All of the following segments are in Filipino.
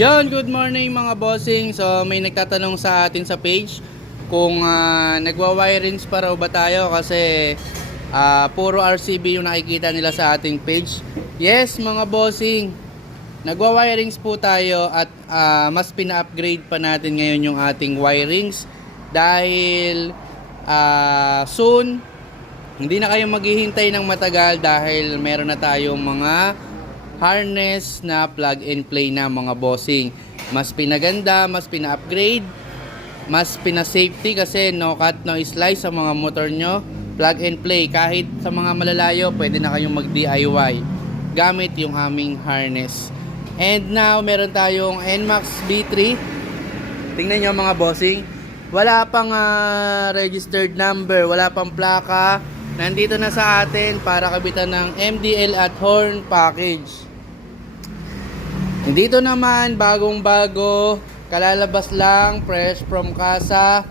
Yon, good morning mga bossing. So may nagtatanong sa atin sa page kung nagwa-wirings pa raw ba tayo kasi puro RCB yung nakikita nila sa ating page. Yes mga bossing, nagwa-wirings po tayo at mas pina-upgrade pa natin ngayon yung ating wirings dahil soon hindi na kayo maghihintay ng matagal dahil meron na tayong mga harness na plug and play na mga bossing. Mas pinaganda, mas pina-upgrade, mas pina-safety kasi no cut, no slice sa mga motor nyo. Plug and play, kahit sa mga malalayo pwede na kayong mag DIY gamit yung aming harness. And now meron tayong NMAX B3. Tingnan nyo mga bossing, wala pang registered number, wala pang plaka. Nandito na sa atin para kabitan ng MDL at horn package. Dito naman bagong bago, kalalabas lang, fresh from kasa.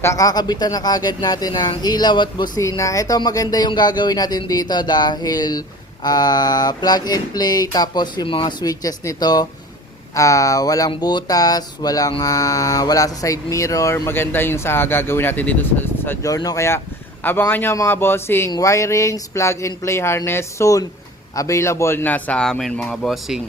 Kakakabitan na kagad natin ng ilaw at busina. Ito maganda yung gagawin natin dito dahil plug and play, tapos yung mga switches nito walang butas, wala sa side mirror. Maganda yung sa gagawin natin dito sa Giorno. Kaya abangan nyo mga bossing, wirings, plug and play harness soon available na sa amin mga bossing.